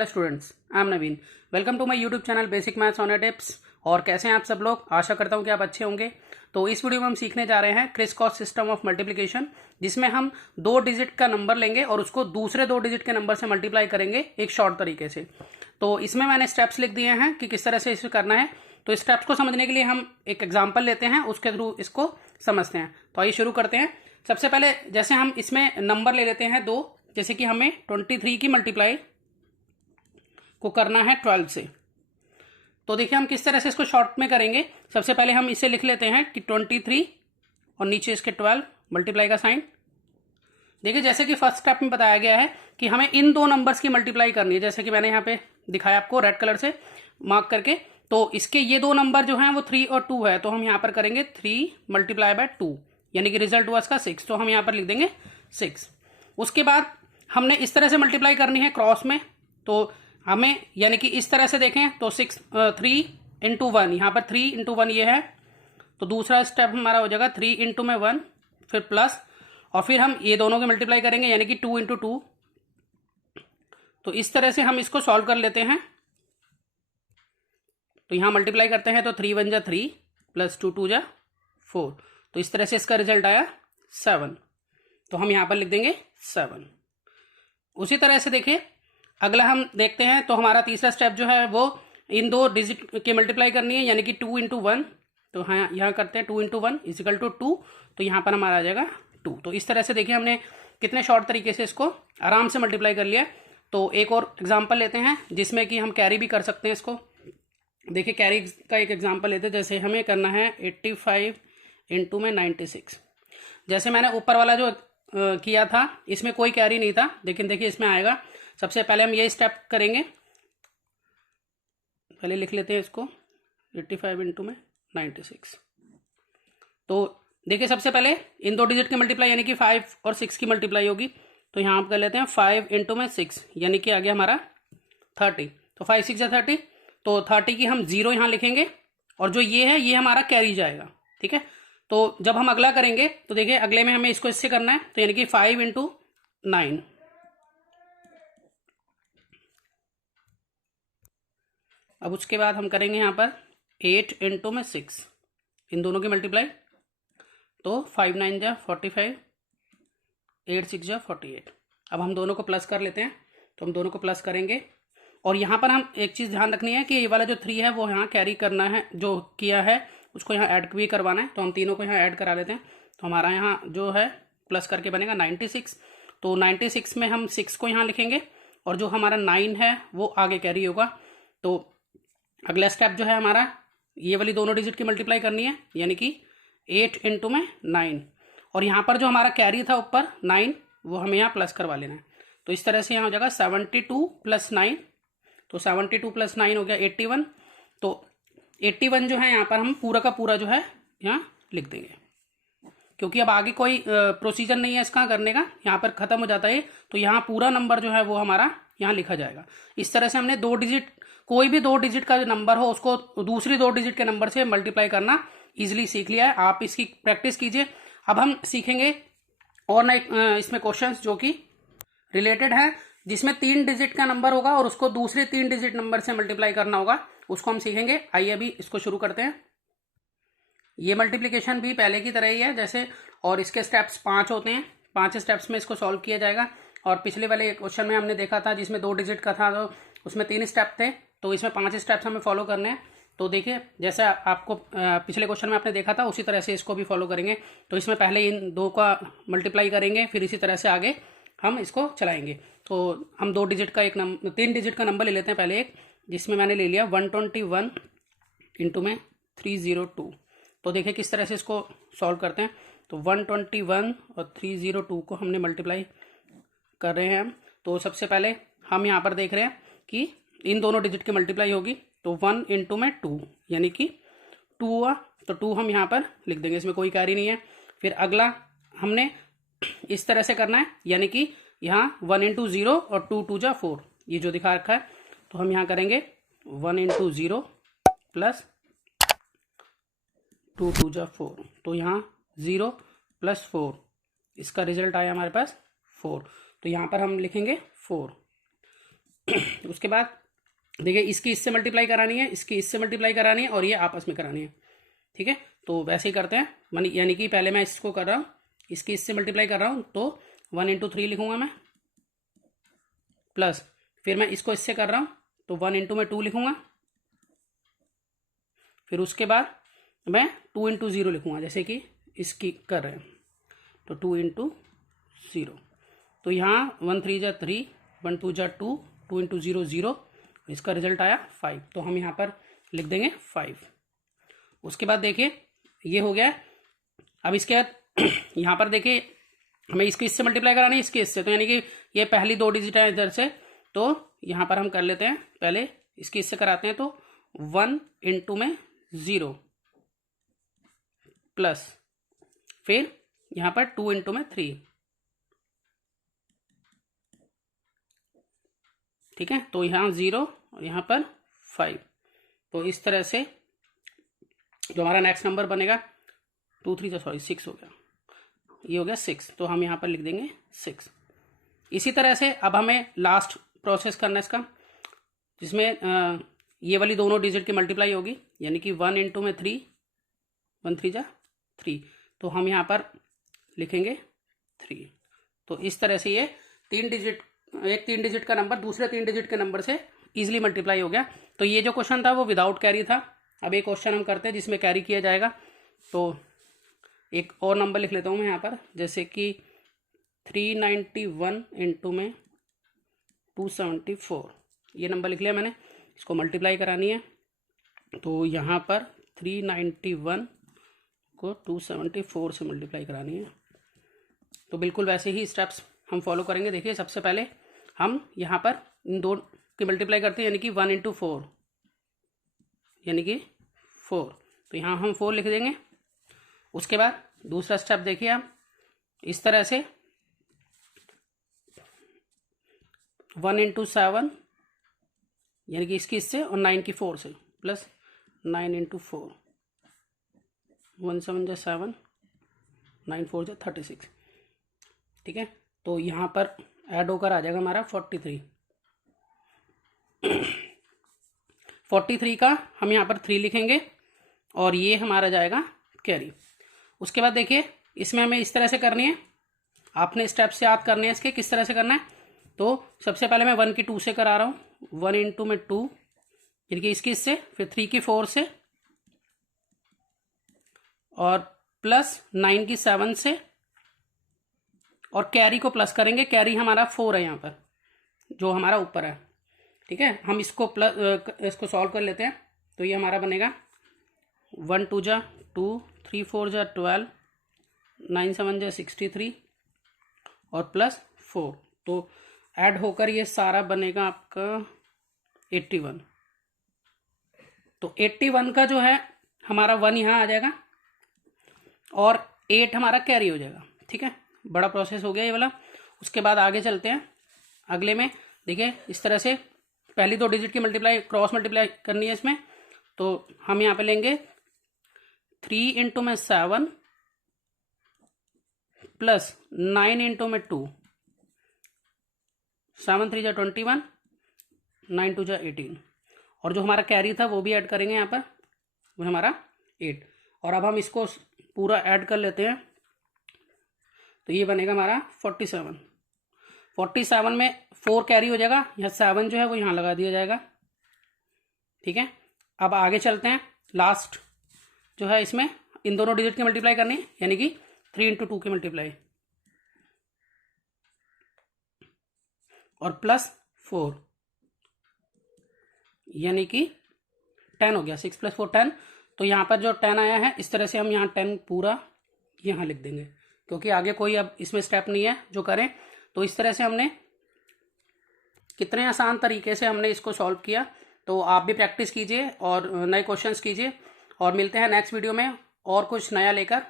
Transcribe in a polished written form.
Hello students, I am Naveen. Welcome to my YouTube channel basic maths on tips. और कैसे हैं आप सब लोग? आशा करता हूं कि आप अच्छे होंगे। तो इस वीडियो में हम सीखने जा रहे हैं criss cross system of multiplication, जिसमें हम 2 डिजिट का नंबर लेंगे और उसको दूसरे 2 डिजिट के नंबर से मल्टीप्लाई करेंगे एक शॉर्ट तरीके से। तो इसमें मैंने स्टेप्स लिख दिए हैं कि किस तरह से इसे करना है। तो स्टेप्स को समझने के लिए हम एक एग्जाम्पल लेते हैं, उसके थ्रू इसको समझते हैं। तो आइए शुरू करते हैं। सबसे पहले जैसे हम इसमें नंबर ले लेते हैं 2, जैसे कि हमें 23 की मल्टीप्लाई को करना है 12 से। तो देखिए हम किस तरह से इसको शॉर्ट में करेंगे। सबसे पहले हम इसे लिख लेते हैं कि 23 और नीचे इसके 12 मल्टीप्लाई का साइन। देखिए जैसे कि फर्स्ट स्टेप में बताया गया है कि हमें इन 2 नंबर्स की मल्टीप्लाई करनी है, जैसे कि मैंने यहाँ पे दिखाया आपको रेड कलर से मार्क करके। तो इसके ये 2 नंबर जो हैं वो 3 और 2 है, तो हम यहाँ पर करेंगे 3 मल्टीप्लाई बाय 2, यानी कि रिजल्ट हुआ इसका 6। तो हम यहाँ पर लिख देंगे 6। उसके बाद हमने इस तरह से मल्टीप्लाई करनी है क्रॉस में। तो हमें यानी कि इस तरह से देखें तो 3 इंटू 1, यहाँ पर 3 इंटू 1 ये है। तो दूसरा स्टेप हमारा हो जाएगा 3 इंटू में 1, फिर प्लस, और फिर हम ये दोनों की मल्टीप्लाई करेंगे यानी कि 2 इंटू 2। तो इस तरह से हम इसको सॉल्व कर लेते हैं। तो यहाँ मल्टीप्लाई करते हैं तो 3 1 जा 3 प्लस 2 2 जा 4। तो इस तरह से इसका रिजल्ट आया 7। तो हम यहाँ पर लिख देंगे 7। उसी तरह से देखिए अगला हम देखते हैं। तो हमारा तीसरा स्टेप जो है वो इन 2 डिजिट की मल्टीप्लाई करनी है, यानी कि 2 इंटू 1। तो हाँ यहाँ करते हैं 2 इंटू 1 इजिकल टू 2। तो यहाँ पर हमारा आ जाएगा 2। तो इस तरह से देखिए हमने कितने शॉर्ट तरीके से इसको आराम से मल्टीप्लाई कर लिया। तो एक और एग्जाम्पल लेते हैं जिसमें कि हम कैरी भी कर सकते हैं इसको। देखिए कैरी का एक एग्जाम्पल लेते हैं। जैसे हमें करना है 85 इंटू में 96। जैसे मैंने ऊपर वाला जो किया था इसमें कोई कैरी नहीं था, लेकिन देखिए इसमें आएगा। सबसे पहले हम ये स्टेप करेंगे, पहले लिख लेते हैं इसको 85 इंटू में 96। तो देखिए सबसे पहले इन 2 डिजिट की मल्टीप्लाई यानी कि 5 और 6 की मल्टीप्लाई होगी। तो यहाँ आप कर लेते हैं 5 इंटू में 6, यानी कि आ गया हमारा 30। तो 5 6 या 30। तो 30 की हम 0 यहाँ लिखेंगे, और जो ये है ये हमारा कैरी जाएगा। ठीक है। तो जब हम अगला करेंगे तो देखिए अगले में हमें इसको इससे करना है, तो यानी कि 5 इंटू 9। अब उसके बाद हम करेंगे यहाँ पर 8 इंटू में 6, इन दोनों की मल्टीप्लाई। तो 5 9 जा 45, 8 6 जा 48। अब हम दोनों को प्लस कर लेते हैं। तो हम दोनों को प्लस करेंगे, और यहाँ पर हम एक चीज़ ध्यान रखनी है कि ये वाला जो 3 है वो यहाँ कैरी करना है, जो किया है उसको यहाँ ऐड भी करवाना है। तो हम तीनों को यहाँ ऐड करा लेते हैं। तो हमारा यहाँ जो है प्लस करके बनेगा 96। तो 96 में हम 6 को यहाँ लिखेंगे, और जो हमारा 9 है वो आगे कैरी होगा। तो अगला स्टेप जो है हमारा ये वाली दोनों डिजिट की मल्टीप्लाई करनी है, यानी कि 8 इंटू में 9, और यहाँ पर जो हमारा कैरी था ऊपर 9 वो हमें यहाँ प्लस करवा लेना है। तो इस तरह से यहाँ हो जाएगा 72 प्लस 9। तो 72 प्लस 9 हो गया 81। तो 81 जो है यहाँ पर हम पूरा का पूरा जो है यहाँ लिख देंगे, क्योंकि अब आगे कोई प्रोसीजर नहीं है इसका करने का, यहाँ पर खत्म हो जाता है। तो यहाँ पूरा नंबर जो है वो हमारा यहाँ लिखा जाएगा। इस तरह से हमने 2 डिजिट, कोई भी 2 डिजिट का जो नंबर हो उसको दूसरी 2 डिजिट के नंबर से मल्टीप्लाई करना इजीली सीख लिया है। आप इसकी प्रैक्टिस कीजिए। अब हम सीखेंगे और नए इसमें क्वेश्चंस जो कि रिलेटेड है, जिसमें 3 डिजिट का नंबर होगा और उसको दूसरे 3 डिजिट नंबर से मल्टीप्लाई करना होगा, उसको हम सीखेंगे। आइए अभी इसको शुरू करते हैं। ये मल्टीप्लिकेशन भी पहले की तरह ही है जैसे, और इसके स्टेप्स 5 होते हैं। 5 स्टेप्स में इसको सॉल्व किया जाएगा। और पिछले वाले क्वेश्चन में हमने देखा था जिसमें 2 डिजिट का था, तो उसमें 3 स्टेप थे। तो इसमें 5 स्टेप्स हमें फॉलो करने हैं। तो देखिए जैसे आपको पिछले क्वेश्चन में आपने देखा था उसी तरह से इसको भी फॉलो करेंगे। तो इसमें पहले इन 2 का मल्टीप्लाई करेंगे, फिर इसी तरह से आगे हम इसको चलाएंगे। तो हम 2 डिजिट का 3 डिजिट का नंबर ले लेते हैं पहले एक, जिसमें मैंने ले लिया 121 इंटू में 302। तो देखिए किस तरह से इसको सॉल्व करते हैं। तो 121 और 302 को हमने मल्टीप्लाई कर रहे हैं हम। तो सबसे पहले हम यहाँ पर देख रहे हैं कि इन दोनों डिजिट की मल्टीप्लाई होगी। तो 1 इंटू में 2, यानी कि 2 हुआ। तो 2 हम यहाँ पर लिख देंगे, इसमें कोई कैरी नहीं है। फिर अगला हमने इस तरह से करना है, यानी कि यहाँ 1 इंटू 0 और 2 2 जा 4, ये जो दिखा रखा है। तो हम यहाँ करेंगे 1 इंटू 0 प्लस 2 2 जा 4। तो यहाँ 0 प्लस 4, इसका रिजल्ट आया हमारे पास 4। तो यहाँ पर हम लिखेंगे 4। फिर उसके बाद देखिए इसकी इससे मल्टीप्लाई करानी है, इसकी इससे मल्टीप्लाई करानी है और ये आपस में करानी है। ठीक है, तो वैसे ही करते हैं, यानी कि पहले मैं इसको कर रहा हूँ, इसकी इससे मल्टीप्लाई कर रहा हूँ, तो 1 इंटू 3 लिखूंगा मैं, प्लस फिर मैं इसको इससे कर रहा हूँ तो 1 इंटू में 2 लिखूंगा, फिर उसके बाद मैं 2 इंटू 0 लिखूंगा जैसे कि इसकी कर रहे हैं, तो 2 इंटू 0। तो यहाँ 1 3 जा 3, 1 2 जा 2, 2 इंटू 0 0, इसका रिजल्ट आया 5, तो हम यहाँ पर लिख देंगे 5। उसके बाद देखिए ये हो गया। अब इसके बाद यहाँ पर देखिए हमें इसके इससे मल्टीप्लाई करानी है, इसके इससे, तो यानी कि ये पहली 2 डिजिट है इधर से, तो यहाँ पर हम कर लेते हैं, पहले इसके इससे कराते हैं, तो 1 इंटू में 0 प्लस फिर यहाँ पर 2 इंटू में 3। ठीक है, तो यहाँ 0 और यहाँ पर 5। तो इस तरह से जो हमारा नेक्स्ट नंबर बनेगा 2 3 6 हो गया, ये हो गया 6, तो हम यहाँ पर लिख देंगे 6। इसी तरह से अब हमें लास्ट प्रोसेस करना है इसका, जिसमें ये वाली दोनों डिजिट की मल्टीप्लाई होगी, यानी कि 1 इंटू में 3, 1 3 जा 3, तो हम यहाँ पर लिखेंगे 3। तो इस तरह से ये 3 डिजिट, एक 3 डिजिट का नंबर दूसरे 3 डिजिट के नंबर से इजीली मल्टीप्लाई हो गया। तो ये जो क्वेश्चन था वो विदाउट कैरी था। अब एक क्वेश्चन हम करते हैं जिसमें कैरी किया जाएगा, तो एक और नंबर लिख लेता हूँ मैं यहाँ पर, जैसे कि 391 इंटू में 274, ये नंबर लिख लिया मैंने, इसको मल्टीप्लाई करानी है, तो यहाँ पर 391 को 274 से मल्टीप्लाई करानी है। तो बिल्कुल वैसे ही स्टेप्स हम फॉलो करेंगे। देखिए सबसे पहले हम यहाँ पर इन दो की मल्टीप्लाई करते हैं, यानी कि 1 इंटू 4, यानी कि 4, तो यहाँ हम 4 लिख देंगे। उसके बाद दूसरा स्टेप देखिए आप, इस तरह से 1 इंटू 7, यानी कि इसकी इससे और 9 की 4 से, प्लस 9 इंटू 4, 1 7 जा 7, 9 4 जा 36। ठीक है, तो यहाँ पर ऐड होकर आ जाएगा हमारा 43। 43 का हम यहाँ पर 3 लिखेंगे और ये हमारा जाएगा कैरी। उसके बाद देखिए इसमें हमें इस तरह से करनी है, आपने स्टेप से याद करने हैं इसके किस तरह से करना है। तो सबसे पहले मैं 1 की 2 से करा रहा हूँ, 1 इंटू में 2, यानी कि इसकी इससे, फिर 3 की 4 से, और प्लस 9 की 7 से, और कैरी को प्लस करेंगे। कैरी हमारा 4 है यहाँ पर जो हमारा ऊपर है। ठीक है, हम इसको इसको सॉल्व कर लेते हैं, तो ये हमारा बनेगा 1 2 जा 2, 3 4 जा 12, 9 7 जा 63 और प्लस 4, तो ऐड होकर ये सारा बनेगा आपका 81। तो 81 का जो है हमारा 1 यहाँ आ जाएगा और 8 हमारा कैरी हो जाएगा। ठीक है, बड़ा प्रोसेस हो गया ये वाला। उसके बाद आगे चलते हैं अगले में। देखिए इस तरह से पहली 2 डिजिट की मल्टीप्लाई, क्रॉस मल्टीप्लाई करनी है इसमें, तो हम यहाँ पे लेंगे 3 इंटू में 7 प्लस 9 इंटू में 2, 7 3 जा 21, 9 2 जा 18, और जो हमारा कैरी था वो भी ऐड करेंगे यहाँ पर, वो हमारा 8। और अब हम इसको पूरा ऐड कर लेते हैं, तो ये बनेगा हमारा 47। 47 में 4 कैरी हो जाएगा, यहाँ 7 जो है वो यहाँ लगा दिया जाएगा। ठीक है, अब आगे चलते हैं। लास्ट जो है इसमें इन दोनों डिजिट की मल्टीप्लाई करनी है, यानी कि 3 इंटू 2 की मल्टीप्लाई, और प्लस 4, यानी कि 10 हो गया। 6 प्लस 4 10, तो यहाँ पर जो 10 आया है इस तरह से हम यहाँ 10 पूरा यहाँ लिख देंगे, क्योंकि आगे कोई अब इसमें स्टेप नहीं है जो करें। तो इस तरह से हमने कितने आसान तरीके से हमने इसको सॉल्व किया। तो आप भी प्रैक्टिस कीजिए और नए क्वेश्चंस कीजिए, और मिलते हैं नेक्स्ट वीडियो में और कुछ नया लेकर।